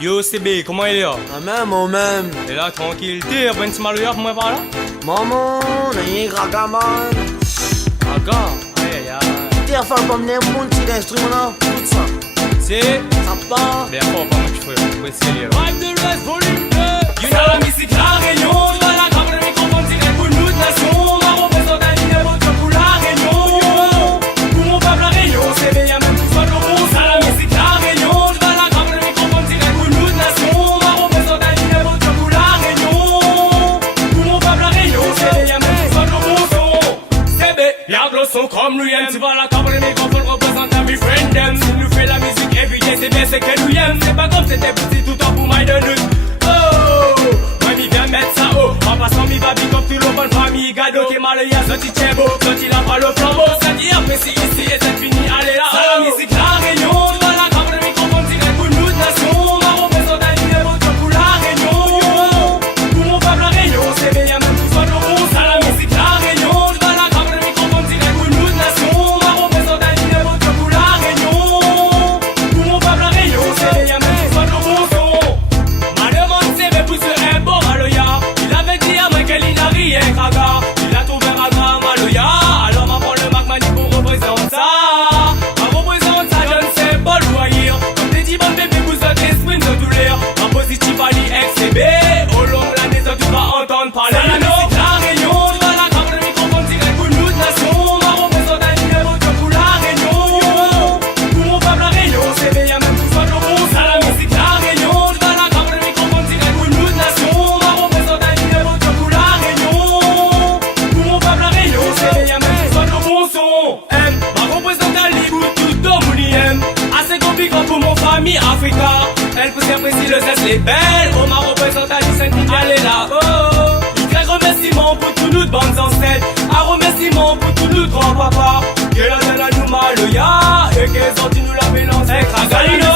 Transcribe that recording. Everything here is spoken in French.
Yo CB, comment il est là? Moi-même. Et là, tranquillité, ben tu m'as le pour moi par là? Maman, n'est pas man. Aga, aïe aïe aïe. T'es à faire comme les monde qui instrument là, tout ça. C'est... Ça part. Ben encore pas moi qui fais, ouais c'est lié. Vibe de l'Ouest, volume 2. You know la musique, la réunion. Dans la cabre, le microphone direct pour nous de nation. Ma représente un dîner, votre pour la réunion. Pour mon peuple, la réunion, c'est bien même tout soit le bon. Ça la musique, la réunion. Dans la cabre, le microphone direct pour nous de nation. Ma représente un dîner, votre pour la réunion. Pour mon peuple, la réunion, c'est bien même tout soit le bon son. CB, y'a le son comme lui aime. Tu vas la cabre, le microphone représente un friend them. Si nous fait la musique everyday, c'est bien ce que nous aime. C'est pas comme c'était petit tout en pour my de lutte. Mamie viens mettre ça haut. En passant mi va big up tout le bonne famille. Gado qui est mal y'a sorti tchèbo. Sorti la pas le flambeau. Ça dit apprécie ici et c'est fini. Allez là. Ça la musique la réunion. Dans la cabre le microphone direct pour nous de nation. Ma représente un dîner votre pour la réunion. Pour mon peuple la réunion. C'est bien même tout soit le bon. Ça la musique la réunion. Dans la cabre le microphone direct pour nous de nation. Ma représente un dîner votre pour la réunion. Pour mon peuple la réunion. C'est bien même tout soit le bon son. Ma demande c'est pour ce bon Maloya. Il avait dit à moi qu'il n'a rien Kaga. Il a trouvé un grand Maloya. Alors ma prend le Mac Mani pour représenter ça. Ma représente ça, je ne sais pas loyer. Comme des dit bonnes bébés, vous êtes esprit de douleur. Ma positive à l'IXCB. Au long de l'année, ça tu vas entendre parler. Ça la musique, la réunion. Dans la cabre, le microphone direct pour nous de nation. Ma représente un numéro pour la réunion. Pour mon peuple, la réunion, c'est bien même tout soit le bon. Ça la musique, la réunion. Dans la cabre, le microphone direct pour nous de nation. Ma représente un numéro pour la réunion. Pour mon peuple, la réunion, c'est bien même tout soit le bon son. Ma représente un libre tout dominien. Assez compliqué pour mon famille Africa. Elle peut s'apprécier le zeste les belles. Oh ma représente un syndicat, elle est là. Oh. Y remerciement pour tous nos bandes ancêtres. Un remerciement pour tous nos grands papas. Que la donne à nous Maloya. Et qu'elles ont dit nous la mélange avec Ragalino.